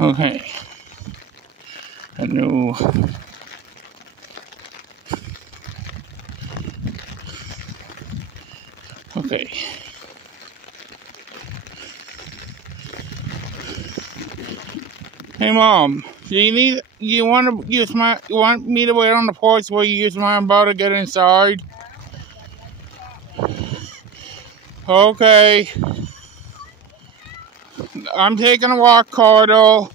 Okay. A new. Okay. Hey Mom, you want me to wait on the porch while you use my umbrella to get inside? Okay. I'm taking a walk, Cardle.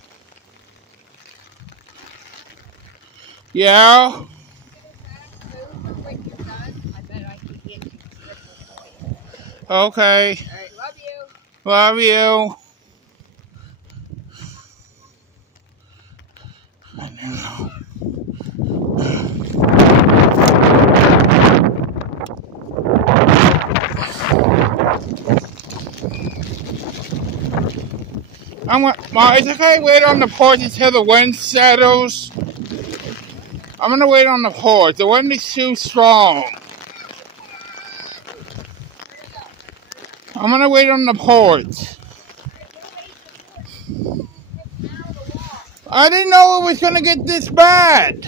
Yeah? Okay. Alright, love you. Love you. I don't know. Mom, it's okay to wait on the porch until the wind settles. I'm gonna wait on the porch. The wind is too strong. I'm gonna wait on the porch. I didn't know it was gonna get this bad.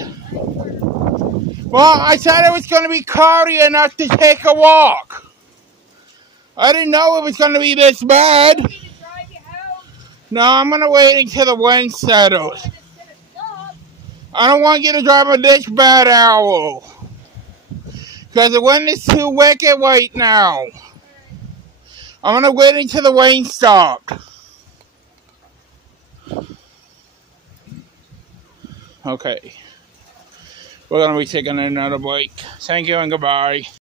Well, I said it was gonna be cloudy enough to take a walk. I didn't know it was gonna be this bad. No, I'm gonna wait until the wind settles. I don't want you to drive a this bad owl. Because the wind is too wicked right now. I'm gonna wait until the rain stops. Okay. We're gonna be taking another break. Thank you and goodbye.